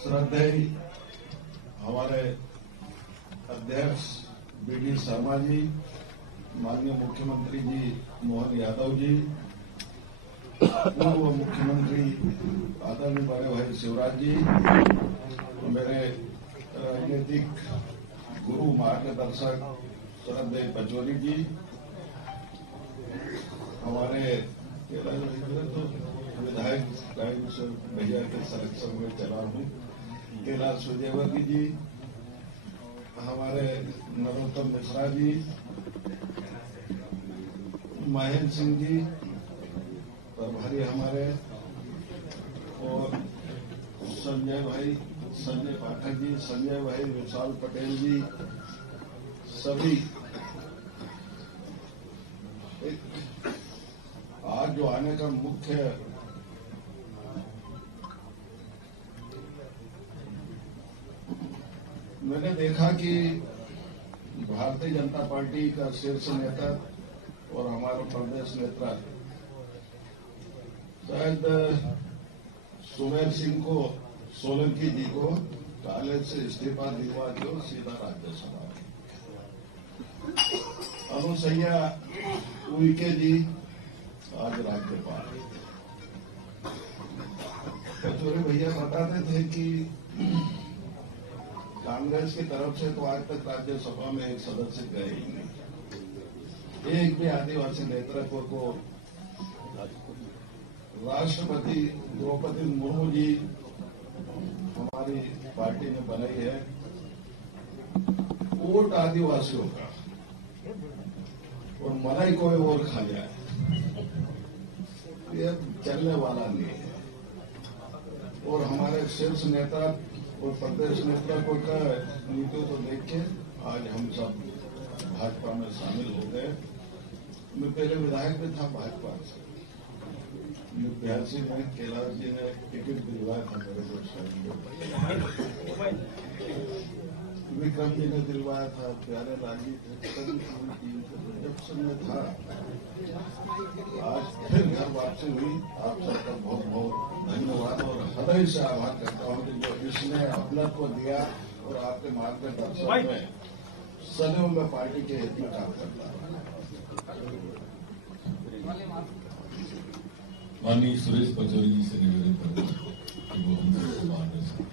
श्रद्धेय हमारे अध्यक्ष बीडी शर्मा जी, माननीय मुख्यमंत्री जी मोहन यादव जी, पूर्व मुख्यमंत्री आदरणीय बड़े भाई शिवराज जी, मेरे राजनीतिक गुरु मार्गदर्शक श्रद्धेय पचौरी जी, हमारे विधायक भैया के संरक्षण में चला हूं, कैलाश सूर्यवंशी जी, हमारे नरोत्तम मिश्रा जी, महेंद्र सिंह जी प्रभारी हमारे, और संजय पाठक जी, संजय भाई, विशाल पटेल जी, सभी आज जो आने का मुख्य मैंने देखा कि भारतीय जनता पार्टी का शीर्ष नेता और हमारा प्रदेश नेता शायद सुमेर सिंह को, सोलंकी जी को कॉलेज से इस्तीफा दिलवा के सीधा राज्यसभा। अनुसैया उइके जी आज राज्यपाल। पचौरी भैया बताते थे कि कांग्रेस की तरफ से तो आज तक राज्यसभा में एक सदस्य गए ही नहीं। एक भी आदिवासी नेतृत्व को राष्ट्रपति द्रौपदी मुर्मू जी हमारी पार्टी ने बनाई है। वोट आदिवासियों का और मलाई कोई और खा जाए, ये चलने वाला नहीं है। और हमारे शीर्ष नेता और प्रदेश नेतृत्व का नीति को देख के आज हम सब भाजपा में शामिल हो गए। मैं पहले विधायक भी था भाजपा से, विद्यार्थी ने, कैलाश जी ने टिकट दिलवाया था मेरे को, विक्रम जी ने दिलवाया था, प्यारे लाल जी जब में था। आज फिर घर वापसी हुई। आप सबका बहुत बहुत धन्यवाद और हृदय से आभार करता हूं कि जो इसने अपनत्व दिया और आपके मार्गदर्शन में सदैव मैं पार्टी के हित में काम करता हूं। माननीय सुरेश पचौरी जी से निवेदन करता हूं कि वो हमसे माननीय से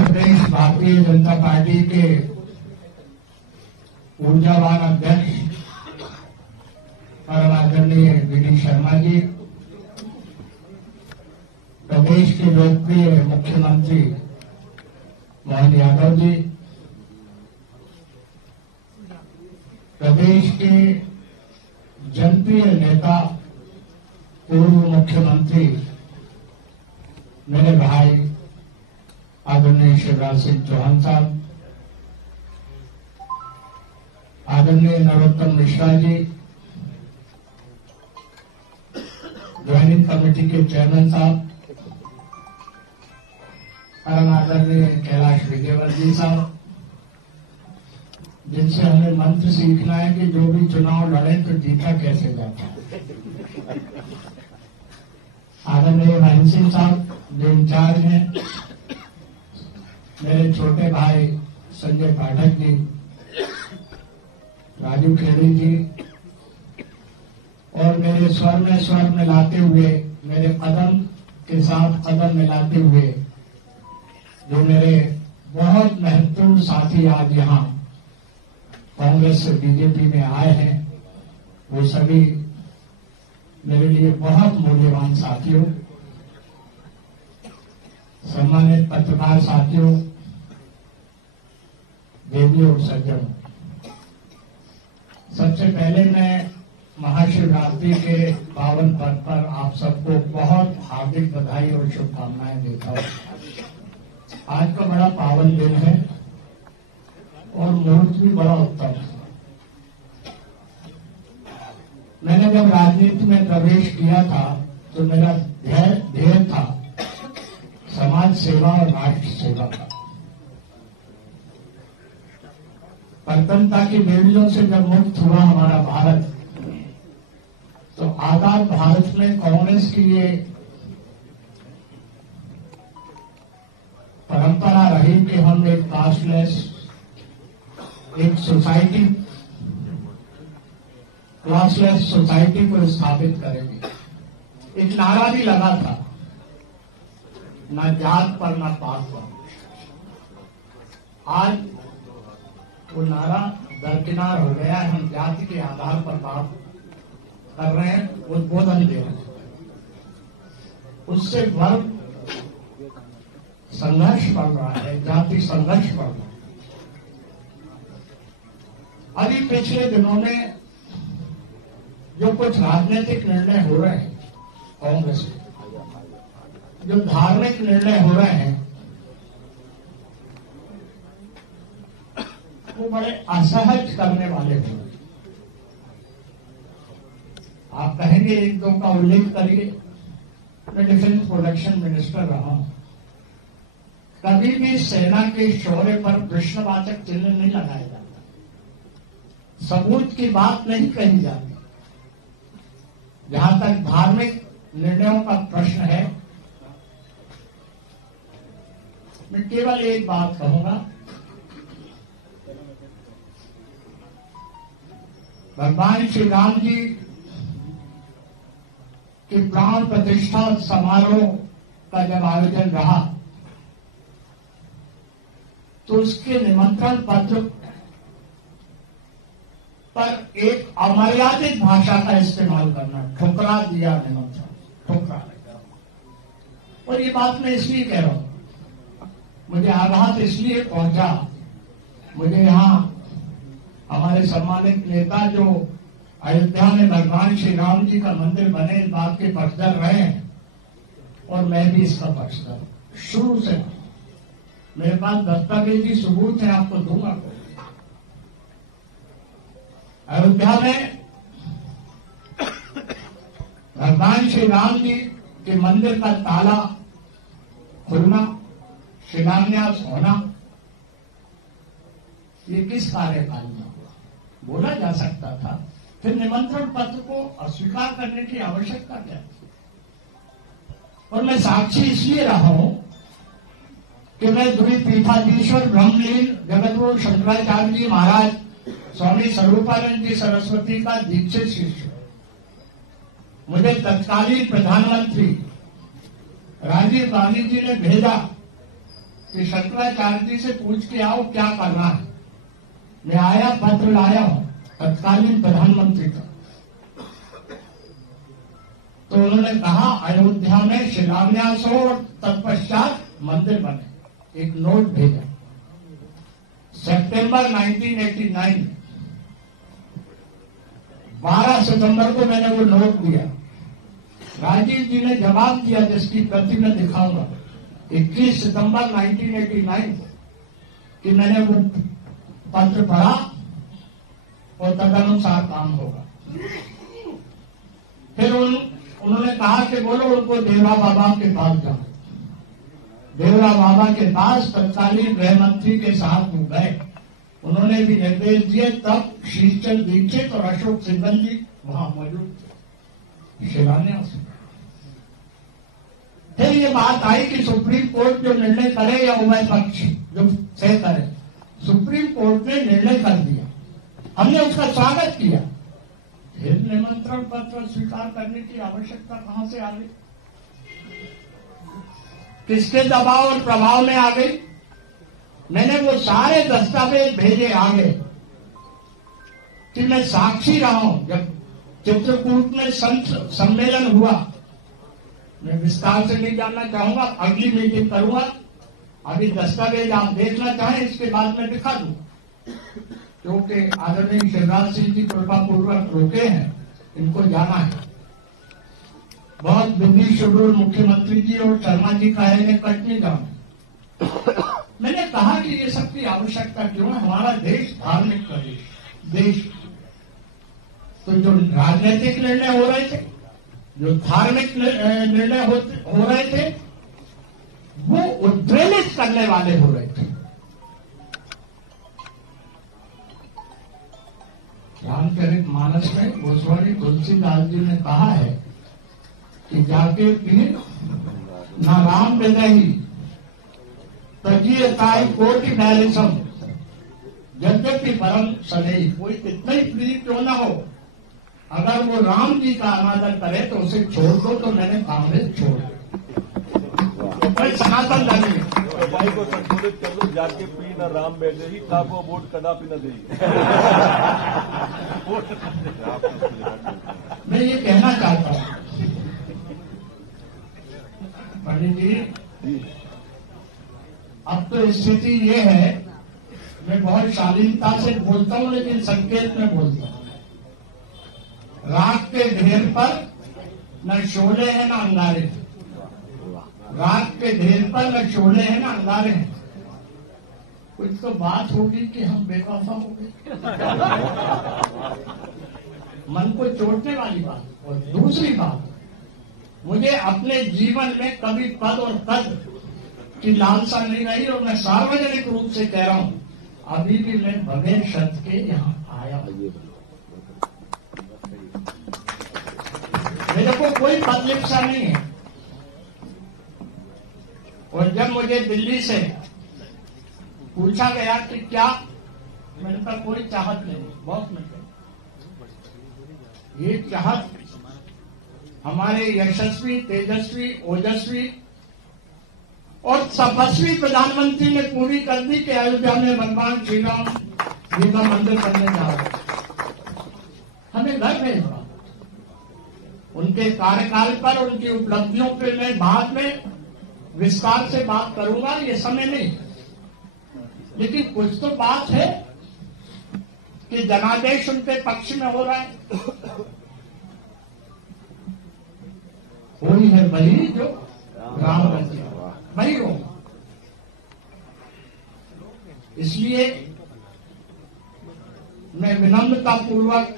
प्रदेश भारतीय जनता पार्टी के ऊर्जावान अध्यक्ष परम आदरणीय बीडी शर्मा जी, प्रदेश के लोकप्रिय मुख्यमंत्री मोहन यादव जी, प्रदेश के जनप्रिय नेता पूर्व मुख्यमंत्री मेरे भाई आदरणीय शिवराज सिंह चौहान साहब, आदरणीय नरोत्तम मिश्रा जी, ज्वाइनिंग कमेटी के चेयरमैन साहब, परम आदरणीय कैलाश विजयवर्गीय साहब, जिनसे हमें मंत्र सीखना है कि जो भी चुनाव लड़े तो जीता कैसे जाता। आदरणीय महेंद्र सिंह साहब जो इंचार्ज हैं, मेरे छोटे भाई संजय पाठक जी, राजू खेड़ी जी, और मेरे स्वर में मिलाते हुए, मेरे कदम के साथ कदम मिलाते हुए जो मेरे बहुत महत्वपूर्ण साथी आज यहाँ कांग्रेस से बीजेपी में आए हैं, वो सभी मेरे लिए बहुत मूल्यवान साथियों, सम्मानित पत्रकार साथियों, देवियों और सज्जनों, सबसे पहले मैं महाशिवरात्रि के पावन पर्व पर आप सबको बहुत हार्दिक बधाई और शुभकामनाएं देता हूं। आज का बड़ा पावन दिन है और मुहूर्त भी बड़ा उत्तम है। मैंने जब राजनीति में प्रवेश किया था तो मेरा ध्येय था समाज सेवा और राष्ट्र सेवा का। परितंत्रता की बेड़ियों से जब मुक्त हुआ हमारा भारत, कांग्रेस की ये परंपरा रही कि हम एक कास्टलेस, एक सोसाइटी, क्लासलेस सोसाइटी को स्थापित करेंगे। एक नारा भी लगा था, न जात पर न पात पर। आज वो नारा दरकिनार हो गया है। हम जाति के आधार पर बात कर रहे हैं, उद्बोधन दे रहे हैं। उससे वर्ग संघर्ष बढ़ रहा है, जाति संघर्ष बढ़ रहा है। अभी पिछले दिनों में जो कुछ राजनीतिक निर्णय हो रहे हैं कांग्रेस में, जो धार्मिक निर्णय हो रहे हैं, वो बड़े असहज करने वाले हो रहे हैं। आप कहेंगे एक दो का उल्लेख करिए। मैं डिफेंस प्रोडक्शन मिनिस्टर रहा हूं, कभी भी सेना के शौर्य पर प्रश्नवाचक चिन्ह नहीं लगाया जाता, सबूत की बात नहीं कही जाती। जहां तक धार्मिक निर्णयों का प्रश्न है, मैं केवल एक बात कहूंगा, भगवान श्री राम जी के प्राण प्रतिष्ठा समारोह का जब आयोजन रहा तो उसके निमंत्रण पत्र पर एक अमर्यादित भाषा का इस्तेमाल करना, ठुकरा दिया निमंत्रण, ठुकरा। और ये बात मैं इसलिए कह रहा हूं, मुझे आघात इसलिए पहुंचा, मुझे यहां हमारे सम्मानित नेता जो अयोध्या में भगवान श्री राम जी का मंदिर बने, इस बात के पक्षधर रहे हैं और मैं भी इसका पक्षधर शुरू से। मेरे पास दस्तावेजी सबूत है, आपको दूंगा। अयोध्या में भगवान श्री राम जी के मंदिर का ताला खुलना, शिलान्यास होना, ये किस कार्यकाल में हुआ? बोला जा सकता था। फिर निमंत्रण पत्र को अस्वीकार करने की आवश्यकता क्या थी? और मैं साक्षी इसलिए रहा हूं कि मैं द्विपीठाधीश्वर ब्रह्मलीन जगतगुरु शंकराचार्य जी महाराज स्वामी स्वरूपानंद जी सरस्वती का दीक्षित शिष्य। मुझे तत्कालीन प्रधानमंत्री राजीव गांधी जी ने भेजा कि शंकराचार्य जी से पूछ के आओ क्या करना है। मैं आया, पत्र लाया हूं तत्कालीन प्रधानमंत्री का। तो उन्होंने कहा अयोध्या में शिलान्यास हो और तत्पश्चात मंदिर बने। एक नोट भेजा सितंबर 1989, 12 सितंबर को मैंने वो नोट दिया। राजीव जी ने जवाब दिया, जिसकी प्रति मैं दिखाऊंगा, 21 सितंबर 1989 कि मैंने वो पत्र पढ़ा और तदनुसार काम होगा। फिर उन्होंने कहा कि बोलो उनको देवरा बाबा के पास जाओ। देवरा बाबा के पास तत्कालीन गृह मंत्री के साथ वो गए। उन्होंने भी निर्देश दिए। तब शीशचंद दीक्षित और अशोक सिंघल जी वहां मौजूद थे। शिलान्यास। फिर ये बात आई कि सुप्रीम कोर्ट जो निर्णय करे या उभय पक्ष जो तय करे, सुप्रीम कोर्ट ने निर्णय कर दिया, हमने उसका स्वागत किया। फिर निमंत्रण पत्र स्वीकार करने की आवश्यकता कहां से आ गई? किसके दबाव और प्रभाव में आ गई? मैंने वो सारे दस्तावेज भेजे आगे कि मैं साक्षी रहा हूं। जब चित्रकूट में संत सम्मेलन हुआ, मैं विस्तार से नहीं जानना चाहूंगा, अगली मीटिंग करूंगा। अभी दस्तावेज आप देखना चाहें, इसके बाद मैं दिखा दूंगा, क्योंकि आदरणीय शिवराज सिंह जी कृपा पूर्वक रोके हैं, इनको जाना है। बहुत बिजी शेड्यूल मुख्यमंत्री जी और शर्मा जी का है, मैं कट नहीं जाऊंगा। मैंने कहा कि ये सब की आवश्यकता क्यों है? हमारा देश धार्मिक प्रदेश देश। तो जो राजनीतिक निर्णय हो रहे थे, जो धार्मिक निर्णय हो रहे थे, वो उद्वेलित करने वाले हो रहे थे। रामचरित मानस में गोस्वामी तुलसीदास जी ने कहा है कि जाके पीर न राम विदही तजीयताई कोटि बैलिसम यद्यपि परम सदैव। कोई कितना ही प्रिय क्यों ना हो, अगर वो राम जी का अनादर करे तो उसे छोड़ दो। तो मैंने कांग्रेस छोड़ दी, कोई सनातन धर्म में भाई को संशोधित कर लो, जाके पी न राम बैठे ही था को वोट कदापि न दे। मैं ये कहना चाहता हूं पंडित जी, अब तो स्थिति ये है, मैं बहुत शालीनता से बोलता हूं लेकिन संकेत में बोलता हूं। रात के ढेर पर न शोले हैं न अंगारे हैं, रात के ढेर पर न शोले हैं न अंगारे हैं। कुछ तो बात होगी कि हम बेवफा हो गए, मन को चोटने वाली बात। और दूसरी बात, मुझे अपने जीवन में कभी पद और पद की लालसा नहीं रही, और मैं सार्वजनिक रूप से कह रहा हूं, अभी भी मैं बगैर शर्त के यहाँ आया हूं। मेरे को कोई पदलिप्सा नहीं है। और जब मुझे दिल्ली से पूछा गया कि क्या, मैंने कहा कोई चाहत नहीं, बहुत मिलते। ये चाहत हमारे यशस्वी, तेजस्वी, ओजस्वी और तपस्वी प्रधानमंत्री ने पूरी कर दी कि अयोध्या में भगवान श्री राम जी का मंदिर बनने जा रहा है। हमें गर्व है। उनके कार्यकाल पर, उनकी उपलब्धियों पर मैं बाद में विस्तार से बात करूंगा, ये समय नहीं। लेकिन कुछ तो बात है कि जनादेश उनके पक्ष में हो रहा है। वही है वही जो राम राज्य, वही हो। इसलिए मैं विनम्रता पूर्वक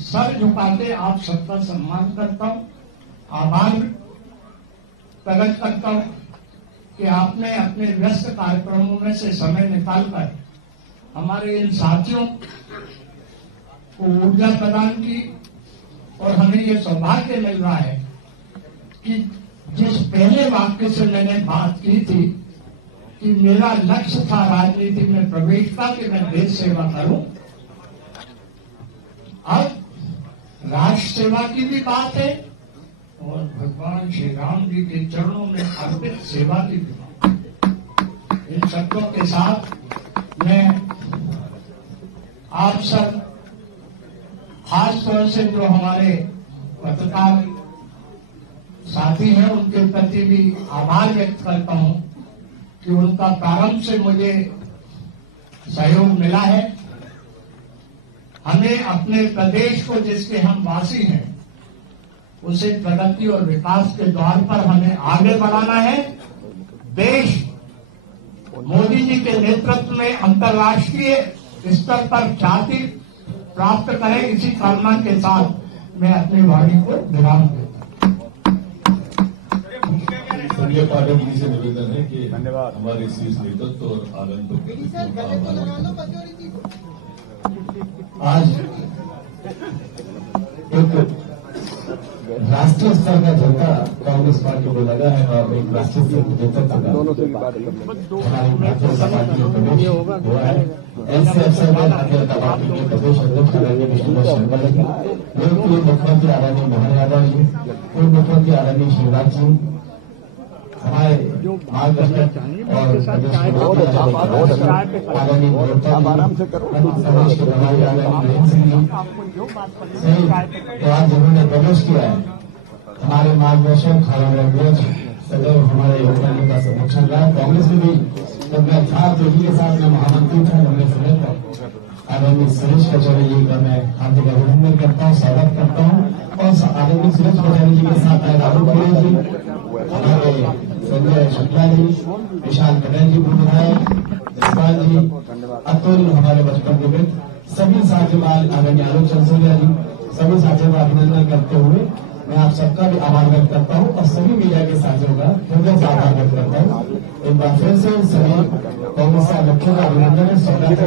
सर झुका के आप सबका सम्मान करता हूं, आभार प्रकट करता हूं कि आपने अपने व्यस्त कार्यक्रमों में से समय निकालकर हमारे इन साथियों को ऊर्जा प्रदान की। और हमें ये सौभाग्य मिल रहा है कि जिस पहले वाक्य से मैंने बात की थी कि मेरा लक्ष्य था राजनीति में प्रवेश का, कि मैं देश सेवा करूं, अब राष्ट्र सेवा की भी बात है और भगवान श्री राम जी के चरणों में अर्पित सेवा की भी बात है। इन शब्दों के साथ मैं आप सब, खास तौर से जो हमारे पत्रकार साथी हैं, उनके प्रति भी आभार व्यक्त करता हूं कि उनका प्रारंभ से मुझे सहयोग मिला है। हमें अपने प्रदेश को, जिसके हम वासी हैं, उसे प्रगति और विकास के द्वार पर हमें आगे बढ़ाना है। देश मोदी जी के नेतृत्व में अंतर्राष्ट्रीय स्तर पर ख्याति प्राप्त करे, इसी कामना के साथ मैं अपनी वाणी को विराम देता हूं। संजय पाठक जी से निवेदन है कि हमारे शीर्ष नेतृत्व और आनंद आज एक राष्ट्रीय स्तर का झंडा कांग्रेस पार्टी को लगा है और एक राष्ट्रीय स्तर के नेतृत्व का हमारी भारतीय जनता पार्टी में प्रवेश हुआ है। ऐसे अवसर में भारतीय जनता पार्टी के प्रदेश अध्यक्ष आदरणीय विष्णु शर्मा जी, पूर्व मुख्यमंत्री आदरणीय मोहन यादव जी, पूर्व मुख्यमंत्री आदरणीय शिवराज जी, हमारे मार्गदर्शक और प्रदेश आदरणीय प्रदेश के प्रभारी आदरणीय महेंद्र सिंह जी, तो आज जिन्होंने प्रवेश किया है, हमारे मार्गदर्शक हमारे अध्यक्ष सदैव हमारे योगदान का संरक्षण रहा। कांग्रेस में भी जब मैं था तो जी के साथ में महामंत्री था, लंबे समय तक आदरणीय सुरेश कचौड़ी जी का मैं हार्दिक अभिनंदन करता हूँ, स्वागत करता हूँ। और आदरणीय सुरेश कचौड़ी जी के साथ में राहुल पुरी जी, हमारे संजय शुक्ला जी, विशाल पटेल जी, पूर्व विधायक जसपाल जी, अतुल, हमारे बचपन के मित्र, सभी साथियों का आदरणीय आलोक चंद्रसूर्या जी, सभी साथियों का अभिनंदन करते हुए मैं आप सबका भी आभार व्यक्त करता हूं और सभी मीडिया के साथियों का हृदय से आभार व्यक्त करता हूं। एक बार फिर से सभी कांग्रेस अध्यक्षों का अभिनंदन है, स्वागत है।